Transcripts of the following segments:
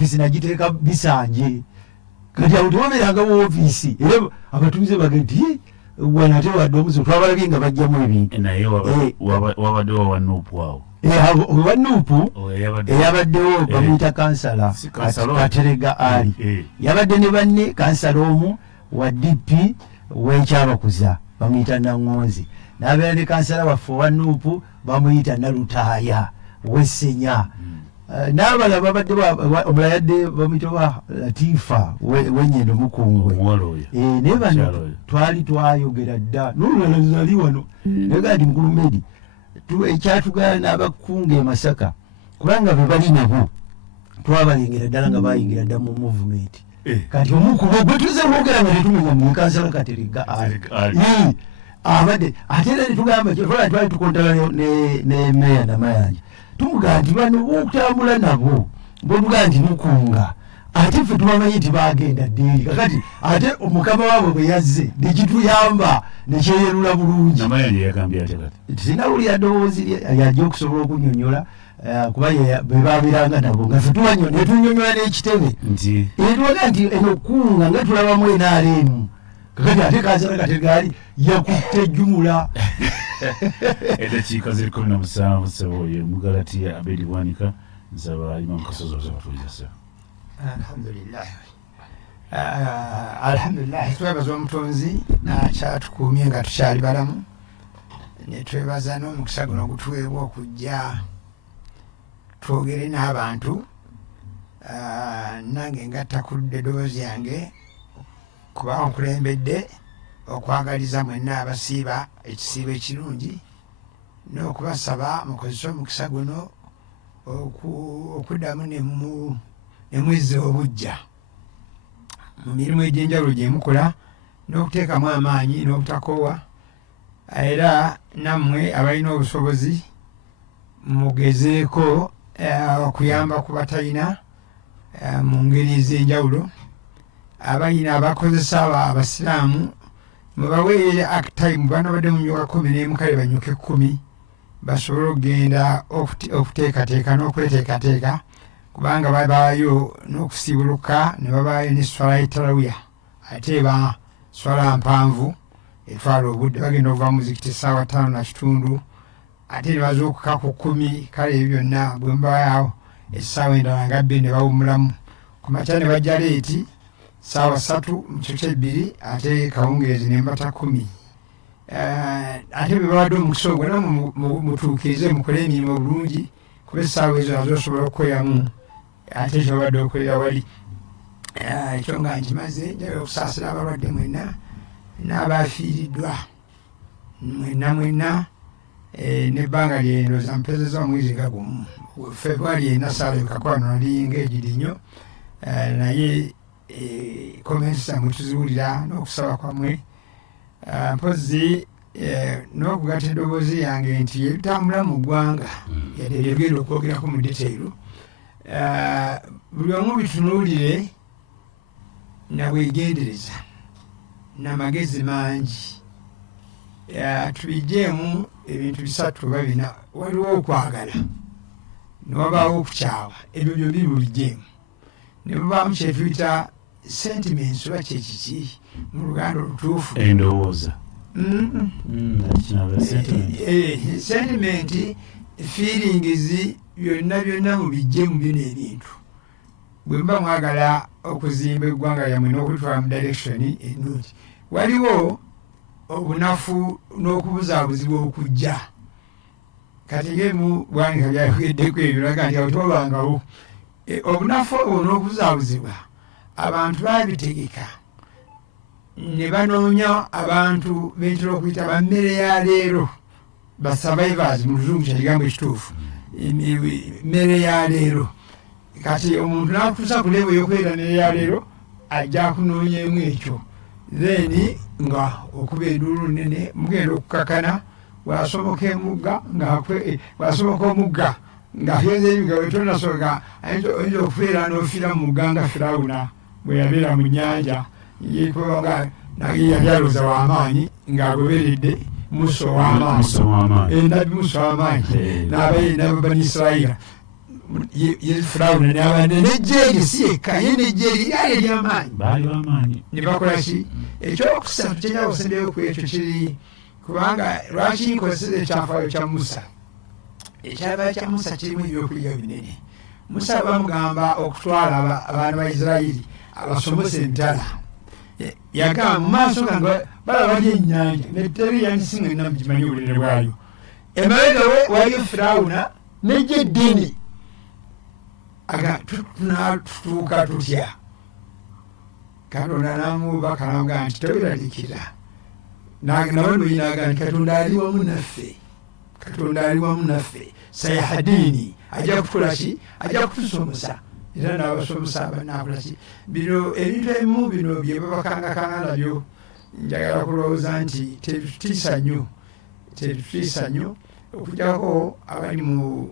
bisinagiteeka bisanje kati awo tewabeeranga mu ofiisi era abatuuze bagenti wano ate wadde omuzi twabalabye nga bajjamu ebintu naye wabaddewo wa NUP awo owa NUP eyabaddewo bamuyita kansala Katerega Ali yabadde ne banne kansala omu wa DP w'ekyabakuza bamuyita Nangonzi n'abeera ne kansala waffe owa NUP bamuyita Nalutaaya w'Essenya n'abala babadde omulayadde bamuyita wa Latifa w'Ennyendo Mukungwe naye bano twali twayogera dda n'olulala zali wano naye gandi Mukulumedi ekyatugala n'abakunga e Masaka kubanga be bali nabo twabalengera ddala nga bayingira dda mu movement kati omukubo gwe tuze kwogera nga tetumenya mu kansala Katerega abadde ate era netugamba twali tukontana ne meya Namayanja tumugaa nti bano bokutambula nabo botugaa nti Mukunga ate ffe tubamanyi nti bagenda ddeeri kakati ate omukama waabwe bwe yazze nekituyamba nekyeyerula bulungi Namayanja yagambye ate kati sinawulira ddoboozi yajja okusobola okunyonyola kuba bwe babeeranga nabo nga ffe netunyonyola n'ekitebe netuwaga nti eno kunga nga tulabamu NRM kakati ate kansala Kategaali yakutte ejjumula eddakiika ziri 17 Seboye Mugalatiya Abed Bwanika nsaba Imam Kasozi ozabatuliza alhamdulillah twebaza omutonzi nakyatukuumye nga tukyali balamu netwebaza n'omukisa guno gutuweebwa okujja twogere n'abantu nange ngattakuludde eddoboozi yange kuba onkulembedde okwagaliza mwenna abasiiba ekisiibo ekirungi n'okubasaba mukozese omukisa guno okuddamu nemwezza obujja mu mirimu egy'enjawulo gye mukola n'okuteekamu amaanyi n'obutakoowa era nammwe abalina obusobozi mugezeeko okuyamba ku batalina mu ngeri ez'enjawulo abalina abakozesa abasiraamu mubaweere actime bana badde munyoka 11 kale banyuke 10 basobole okugenda okuteekateeka n'okweteekateeka kubanga babaayo n'okusiibuluka ne babaayo n'esswala y'etarawiya ate ba swala mpanvu etwala obudde bagenda okuva muzikiti essaawa 5:30 ate ne bazuukuka ku 10 kale ebyo byonna bwe mubaayo essaawa endala nga bbiri ne bawummulamu ku makya ne bajja leeti ssaawa 3 mu kiro ky'ebbiri ate kawungeezi ne mbata 10 ate bwe babadde omukisa ogwo era mutuukirize mukole emirimu bulungi kuba essaawa ezo nazo osobola okukoleramu ate kyobadde okolera wali ekyo nga nkimaze njagala okusaasira abalwadde mwenna n'abafiiriddwa mwenna n'ebbanga lyendooza mpezeza omwezi nga gumu February enasaala ekakwano nali ng'egiri nnyo naye comments zammwe tuziwulira n'okusaba kwammwe mpozi n'okugatta eddoboozi yange nti ebitambula mu ggwanga yadde byegenda okwogerako mu detailo buli omu bitunuulire nabwegendereza n'amagezi mangi tubijeemu ebintu 3 oba 4 waliwo okwagala ne wabaawo okukyawa ebyo byombi bubijeemu ne mubaamu kyetuyita sentiments oba kyekiki mu luganda olutuufu endowooza sentiment feelings byonna mubijjeemu bino ebintu bwe muba mwagala okuzimba eggwanga lyammwe n'okulitwala mu direction ennungi waliwo obunafu n'okubuzaabuzibwa okujja kati ng'emu Bwanika byayogeddeko ebyo laga nti awo tobangawo obunafu obwo n'okubuzaabuzibwa abantu baabitegeka ne banoonya abantu bentera okuyita bammere ya leero ba survivors mu luzungu kyekigambo ekituufu mmere ya leero kati omuntu n'akutuusa ku leebo y'okwera mmere ya leero ajja kunoonyeemu ekyo then nga okuba enduulu nnene mugenda okukakana bw'asomoka emugga bw'asomoka omugga ng'agenza ebigawe tonasoboka oyinza okubeera n'ofiira mu mugga nga Firawuna bwe yabeera mu nnyanja nga yali alooza w'amaanyi ng'agoberedde Musa ow'amaanyi nabbi Musa w'amaanyi n'abayina Bani Isirayira ye Firauna n'abana n'ejjeeri si yekka ye n'ejjeeri lyali ery'amaanyi ne bakola ki ekyokusatu kyekyawosembyeyo ku ekyo kiri kubanga lwaki nkozesa ekyafaayo kya Musa ekyafaayo kya Musa kirimu ebyokulya binene Musa bamugamba okutwala abaana ba Isirayiri abasomose emitala yagamba mu maaso gange balaba bali ennyanja neteri yansi mwenna mugimanyi obunene bwayo emabega we waliyo Firawuna n'ejja eddene tunatutuuka tutya Katonda n'amubaka n'amugamba nti tobiraliikirira nabanuyinaga nti Katonda ali wamu naffe sayahadini ajja kutukola ki ajja kutusomosa era n'abasomosa banakolaki bino ebintu ebimu bino bye babakangakanga nabyo njagala kulowooza nti tetutiisa nnyo okujjako abali mu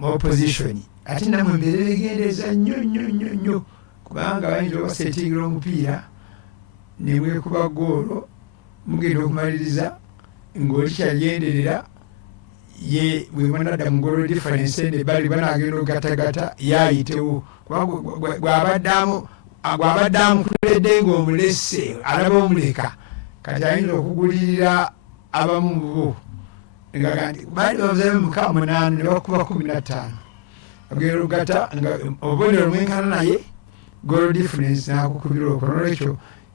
opposition ate namwe mbeera begendeeza nnyo kubanga bayinza obasetingira omupiira ne mwekuba goolo mugenda okumaliriza ng'oli kyalyenderera ye bwe banadda mu goal difference ne bali banagenda okugatagata yayitewo gwabaddamu kuledde ng'omulese alaba omuleka kati ayinza okugulirira abamu bo nga bali bazabe 8 ne bakuba 15 agenda okugata nga obubonero mwenkana naye goal difference nakukubira okwo nolwekyo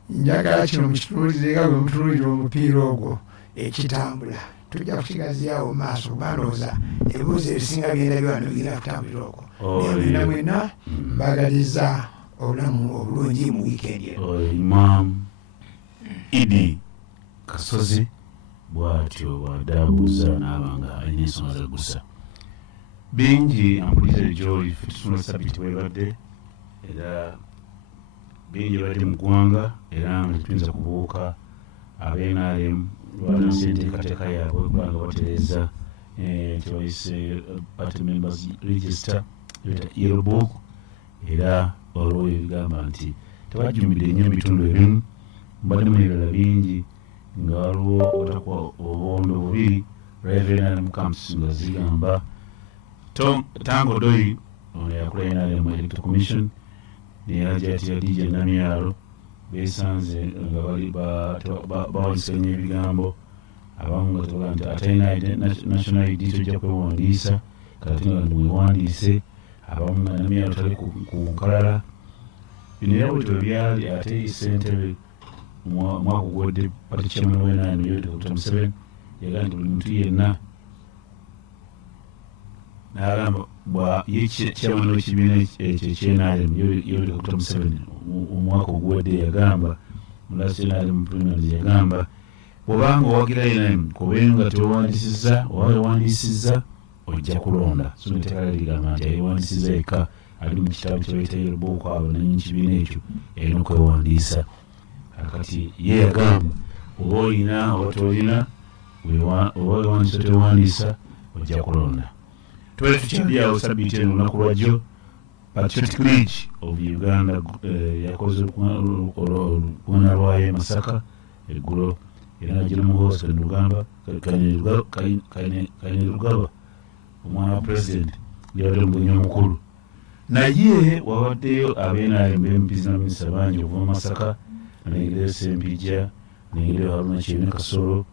njagala kino mukitunuulire nga bwe mutunuulira omupiira ogwo ekitambula tujja kukigaziyawo maaso kubanooza ebibuuzo ebisinga byenda byano bigenda kutambulira okwo naye mwena mbagaliza obulamu obulungi mu wiikendi Imam Idi Kasozi bw'atyo bw'adaabuuza n'abanga alina ensonga zagusa bingi ampulira gy'oli ffe tusula sabiti bwebadde era bingi badde mu ggwanga era nga tetuyinza kubuuka ab'NRM lwansi enteekateeka yaabwe kubanga batereeza kyebayise party members register yellow book era olwo ebigamba nti tebajjumbidde nnyo ebitundu ebimu mbadde mu ebirala bingi nga waliwo otakwa obubondo bubiri NRM camps nga zigamba Tango Doi ono yakola NRM Electoral Commission neyajja DJ Namyalo beesanze nga bali bawalisanya ebigambo abamu nga tebaga nti atalina national ID tojja kwewandiisa kati nga ndiwewandiise abamu nga Namyalo tali ku nkalala bino era bwetyo byali ate ssentebe mwaka ogwedde pati chairman w'NRM Dr Museveni yagamba nti buli muntu yenna n'agamba ye chairman w'ekibiina ekyo ekye-NRM Dr Museveni omwaka oguwedde yagamba mulasi NRM primaries yagamba bw'obanga owagira NRM kubenga tewewandiisizza oba wewandiisizza ojja kulonda so neteekala ligamba nti ayewandiisizza yekka ali mu kitabo kyebayita yellow book abo nannyini kibiina ekyo erina okwewandiisa kati ye yagamba oba olina oba tolina oba wewandiisa tewewandiisa ojja kulonda twali tukyali awo sabbiiti eno olunaku lwajjo Patriotic League of Uganda yakoze olukuŋŋaana lwayo e Masaka eggulo era nga gino mu house Kainerugaba omwana wa president yabadde omugenyi omukulu naye wabaddeyo ab'NRM b'empizi na minisita bangi okuva mu Masaka nalengerayo Sempijja nalengerayo Haruna Kyene Kasolo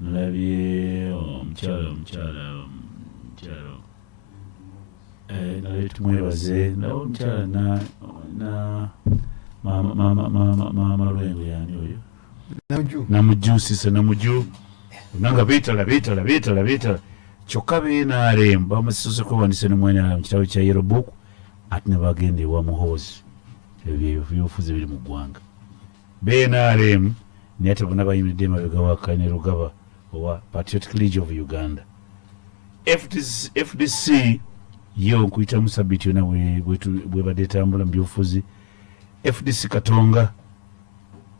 nalabye omukyala nalabye tumwebaze nawo omukyala maama Lwengo yani oyo namujuusisa namuju nanga beetala kyokka b'NRM bamusose kwewandiisa n'omwana mu kitabo kya yellow book ate ne bagenda ewa muhoozi ebyo byobufuzi biri mu ggwanga b'NRM naye ate bonna bayimiridde emabega wa Kainerugaba owa Patriotic League of Uganda FDC yo nkuyitamu sabbiiti yonna bwebadde etambula mu byobufuzi FDC Katonga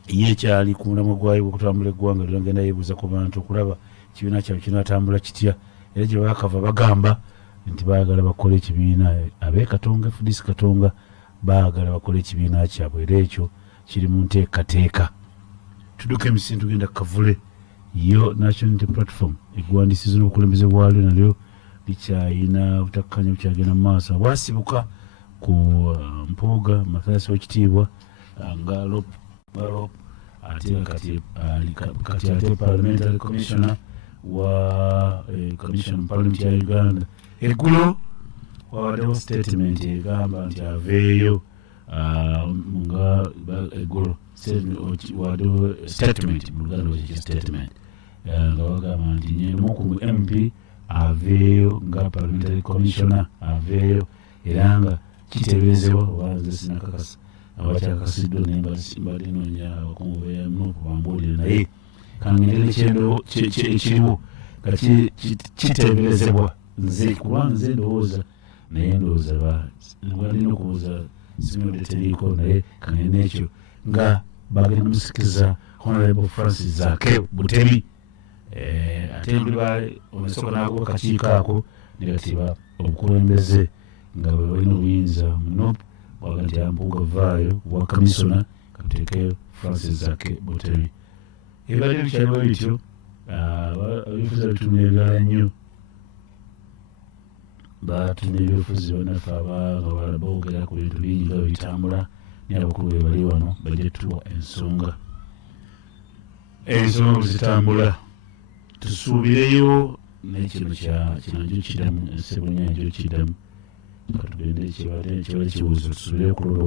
ye ekyali ku mulamwa gwayo gw'okutambula eggwanga lero ngenda yeebuuza ku bantu okulaba ekibiina kyabwe kinaatambula kitya era gye baakava bagamba nti baagala bakole ekibiina ab'e Katonga FDC Katonga baagala bakole ekibiina kyabwe era ekyo kiri mu nteekateeka tudduka emisinde tugenda Kavule yo National Unity Platform eggwandiisizo n'obukulembeze bwalyo nalyo bikyayina butakkanya bukyagenda mu maaso bwasibuka ku Mpuuga Mathias w'ekitiibwa nga lop ate kati ate parliamentary commissioner wa commission parliament ya Uganda. Eggulo wawaddewo statement egamba nti aveeyo nga eggulo wawaddewo statement mu Luganda wekiki statement nga bagamba nti nyemuku MP aveeyo nga parliamentary commissioner aveeyo era nga kiteeberezebwa obanze sinakakasa abakyakasiddwa naye balinoonya abakungu be NUP bambuulire naye kangendera ekiriwo nga kiteeberezebwa nze kuba nze ndowooza naye ndowooza balina okubuuza simyode teriiko naye kangenda ekyo nga bagenda musikiza Honorable Francis Zaake Butebi ate buli omusoko n'agoba kakiiko ako ne gatiba obukulembeze nga bwe balina obuyinza mu NUP bwaga nti Mpuuga vaayo bwa kamisona katuteekeyo Francis Zaake Butebi. Ebibadde bikyaliwo bityo abifuzi abitunira ebirala nnyo batunira ebyobufuzi bannaffe nga boogera ku bintu bingi nga bitambula naye abakulu be bali wano bajja tuwa ensonga bwe zitambula tusuubireyo n'ekino kinajjo kiddamu Ensebunnya njo kiddamu katugende kibadde kibuuzo tusuubireyo kulonda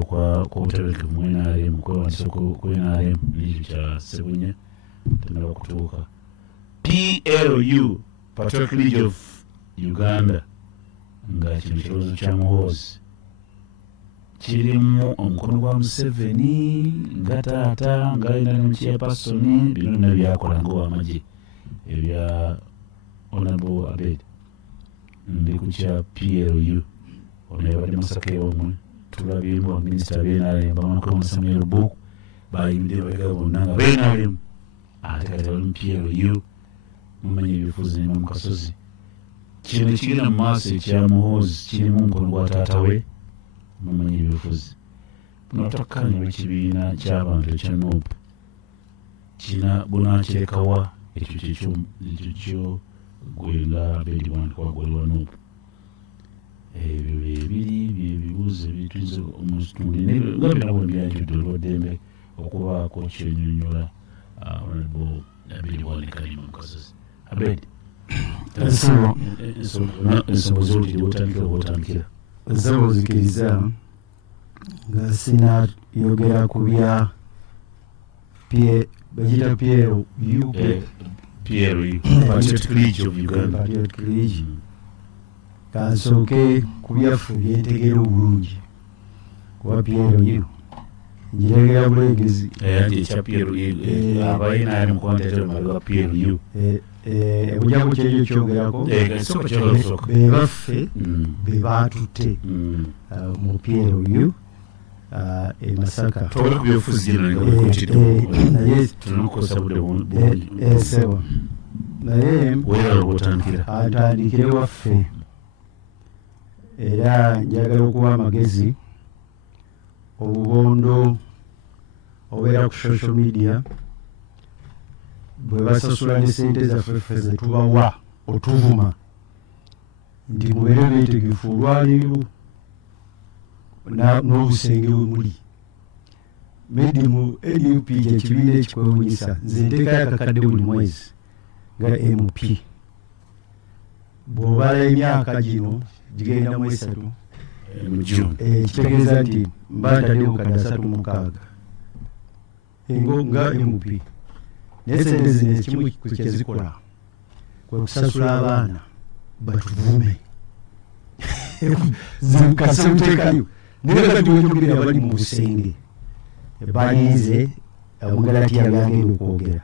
kw'obutebenkevu mu NRM kwewandisa ku NRM n'ekyo kya Ssebunnya tenaba kutuuka. PLU Patriotic League of Uganda nga kino kirowoozo kya muhoozi kirimu omukono gwa Museveni nga taata ng'alina n'omukyapasoni bino byonna byakola ng'owamagye ebya Honorable Abed ndi ku kya PLU ono yabadde Masaka omwe tulabyemu baminisita b'NRM bamanako Samuel Buku bayimiridde babega bonna nga b'NRM ate kati bali mu PLU mumanyi ebyobufuzi ne mu kasozi. Kino ekigenda mu maaso ekya muhoozi kirimu omukono gwa taata we mumanyi ebyobufuzi buno takkanya ekibiina ky'abantu ekya NUP bunaakirekawa ekyo kyo gwe nga Abed Bwanika wagwali wa NUP. Ebyo ebiri byebibuuzo ebituyinza omukitundu nga binabo ebyanjudde olw'eddembe okubaako kyenyonyola Honorable Abed Bwanika ne mu kasozi. Abed ensonga z'oludde bw'otandikira nsaba ozikiriza nga sinayogera ku bya bagita PLU Patriotic League of Uganda. Patriotic League kansooke ku byaffe byentegera obulungi kuba PLU njiregera bulegezi nti ekya PLU abayina mu kwantetero mabega PLU ebujaku kyekyo kyogerako be baffe be baatutte mu PLU e Masaka naye atandikire waffe era njagala okuwa amagezi obubondo obeera ku social media bwe basasula ne sente zaffe ze tubawa otuvuma nti mubeere beetegefu olwaleero n'obusenge we muli medi mu NUP kyekibiina ekikwewunyisa nze nteekayo akakadde buli mwezi nga MP bw'obala emyaka gino gigenda mu 3 kitegeeza nti mba ntadde mu kadde 36 nga MP naye sente zino ekimu kyezikola kwe kusasula abaana batuvume zikase muteekayo naye kati wenjogerera bali mu busenge bayinze omugalatiya byagenda okwogera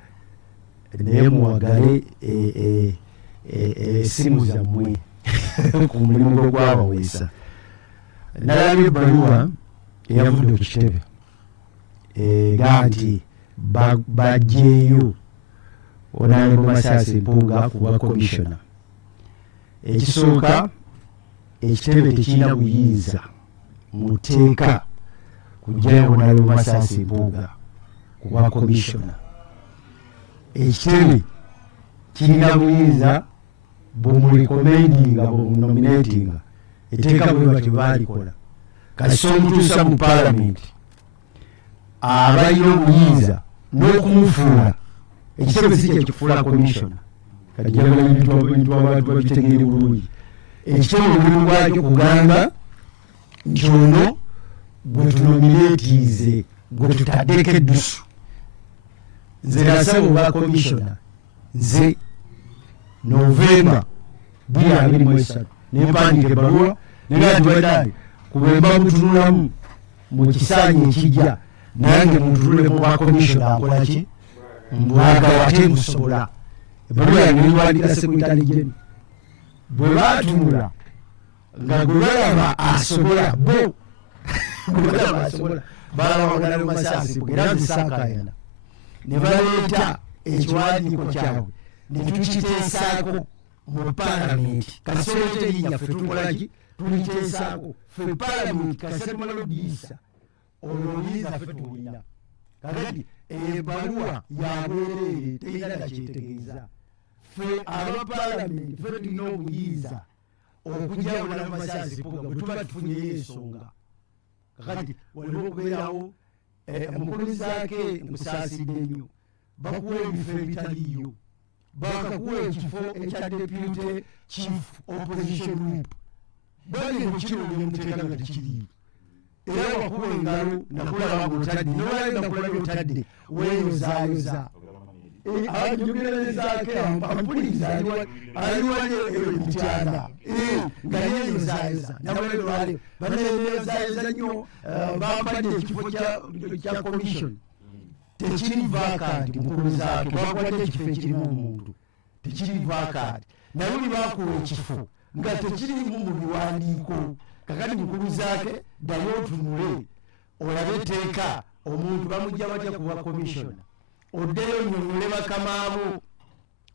naye muwagale esimu zammwe ku mulimu gwabaweesa. Nalabye ebbaluwa eyavudde ku kitebe ega nti baggyeeyo Hon Mpuuga ku bwa komishona. Ekisooka ekitebe tekirina buyinza mu tteeka kuggyayo Hon Mpuuga ku bwa komishona. Ekitebe kirina buyinza bumurekomendinga bumunominatinga etteeka bwe batyo balikola kati somutuusa mu paalamenti abalina obuyinza n'okumufuula ekitebe si kyekifuula komishona kati jagala ebintu abantu babitegeere bulungi ekitebe omulimu gwakyo kugamba nti ono gwe tunominatinze gwe tutaddeko eddusu nze nasaba oba komishona nze Novemba 2023 nempandiika ebbaluwa negati banaye kubemba mutunulamu mu kisaanyi ekijja nange mutunulemu bwa komishona nkolaki mbwagala ate musobola ebbaluwa yange niwandika sekretary general bwe batunula nga gwe balaba asobola bo gwe balaba asobola balawagala mu masaasi era nzisaakayana ne baleeta ekiwandiiko kyabwe ne tukiteesaako mu paalamenti kasobola erinnya ffe tukolaki tuliteesaako ffe paalamenti kasemala lodiisa olwo oluyinza ffe tulina kakati ebbaluwa yabwereere terina nakyetegeeza ffe abapaalamenti ffe tulina obuyinza okujawula mu masaasi puga bwe tuba tufunyeyo ensonga kakati waliwo okubeerawo omukuluzaake nkusaasidde nnyo bakuwa ebifo ebitaliyo bakakuwa ekifo ekya deputy chief opposition whip bagenda okukiroonya omuteeka nga tekiriyo era wakuwa engalo nakulaba ngaotadde nolabye nakulabye otadde weeyozaayoza njogerezaako ampuliriza aliwali emityana nga yeeyozaayoza nabalolwale baneeyozaayoza nnyo bampadde ekifo kya commission tekiri vakanti mukuluzaake bakuwadde ekifo ekirimu omuntu tekiri vakanti naye oli bakuwa ekifo nga tekirimu mu biwandiiko kakati mukuluzaake ddayo otunule olabe etteeka omuntu bamujja batya kuba komishona oddeyo nyonyole bakamaabo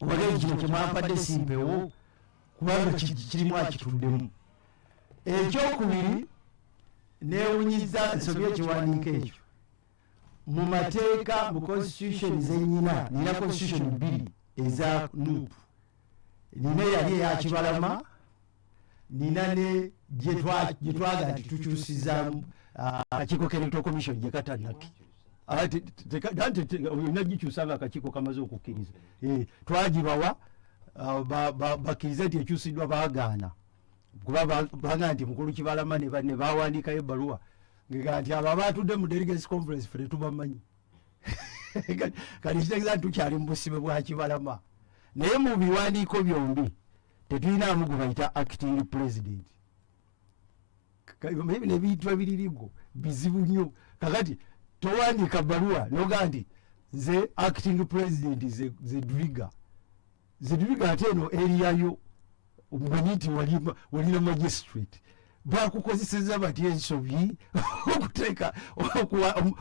obage kino kyemwampadde simpewo kubanga kirimu akituddemu ekyokubiri neewunyiza nsobye ekiwandiiko ekyo mu mateeka mu constitution zenyina nina constitution 2 eza NUP nina yali eyakibalama nina ne gyetwaga nti tukyusizaamu akakiiko k'electoral commission gyekatanaki olina gikyusa nga akakiiko kamaze okukkiriza twagibawa bakkirize nti ekyusiddwa baagaana kuba bagaa nti mukulu kibalama ne bawandiikayo ebbaluwa ngega nti abo abatudde mu delegates conference ffe tetubamanyi kati kitegeeza nti tukyali mu busibe bwa kibalama naye mu biwandiiko byombi tetulinamu gwe bayita acting president nebintu ebiririgo bizibu nnyo kakati towandiika bbaluwa noga nti nze acting president zedriga ate eno eriyayo omumanyi nti walina magistrate bakukozeseza batya ensobi okuteeka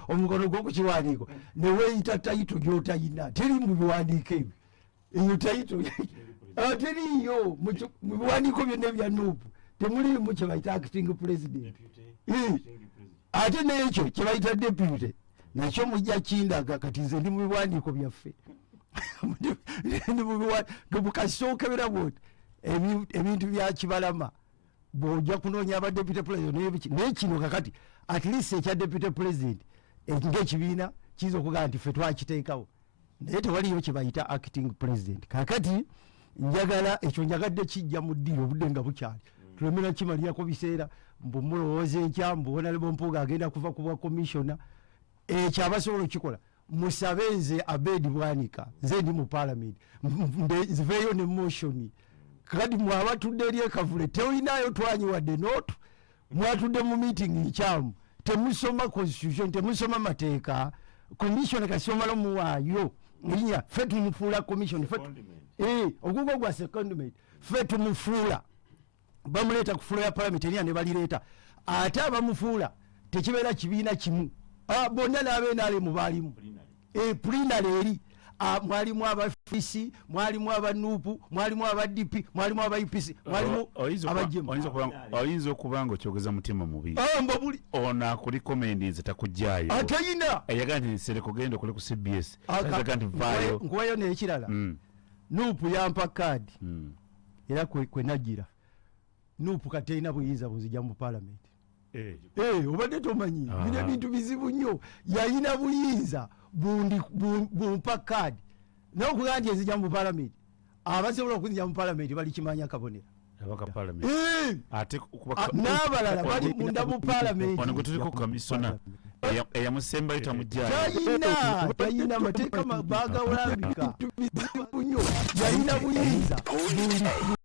omukono gw'okukiwandiiko neweeyita tayito gy'otayina teri mu biwandiiko ebyo eyo tayito teriyo mu biwandiiko byonna ebya NUP temulimu kye bayita acting president ate n'ekyo kye bayita deputy nakyo mujja kindaga kati nze ndi mu biwandiiko byaffe bukasokebera bwoti ebintu bya kibalama bw'ojja kunoonya aba deputy president naye kino kakati at least ekya deputy president ng'ekibiina kiyinza okugaa nti ffe twakiteekawo naye tewaliyo kye bayita acting president kakati njagala ekyo njagadde kijja mu ddiiro obudde nga bukyali tulemera kimalirako biseera mbu mulowooza enkya mbubona Hon Mpuuga agenda kuva ku bwa komishona ekyo abasobola okukikola musabe nze Abed Bwanika nze ndi mu paalamenti nziveeyo ne motion kati mwabatudde eri ekavule teolinayo twanyiwadde nootu mwatudde mu meeting nkyamu temusoma constitution temusoma mateeka komishona kasomala omuwaayo nya ffe tumufuula komishona ogugo gwa secondment ffe tumufuula bamuleeta kufuula ya paalamenti eriya ne balireeta ate abamufuula tekibeera kibiina kimu bonna n'abenaale mubaalimu plinary eri mwalimu abafisi mwalimu aba NUP mwalimu aba DP mwalimu aba UPC mwalimu abajemu oyinza okuba nga okyogeza mutima mubi mbabuli ono akuli komendinze takujjaayo atayina eyagaa nti nsere kugenda okole ku CBS nkuwayo n'ekirala NUP yampa kaadi era kwe nagira NUP katena buyinza buzija mu Parliament. Obadde tomanyi bino bintu bizibu nnyo. Yalina buyinza bumpa kadi n'okugamba ezija mu Parliament. Abasobola okuzija mu Parliament bali kimanya kabonera. Abaka Parliament. Ate n'abalala bali munda mu Parliament. Wano gutuliko komisona eyamusemba yita mujja. Yalina amateeka bagawulambika. Yalina buyinza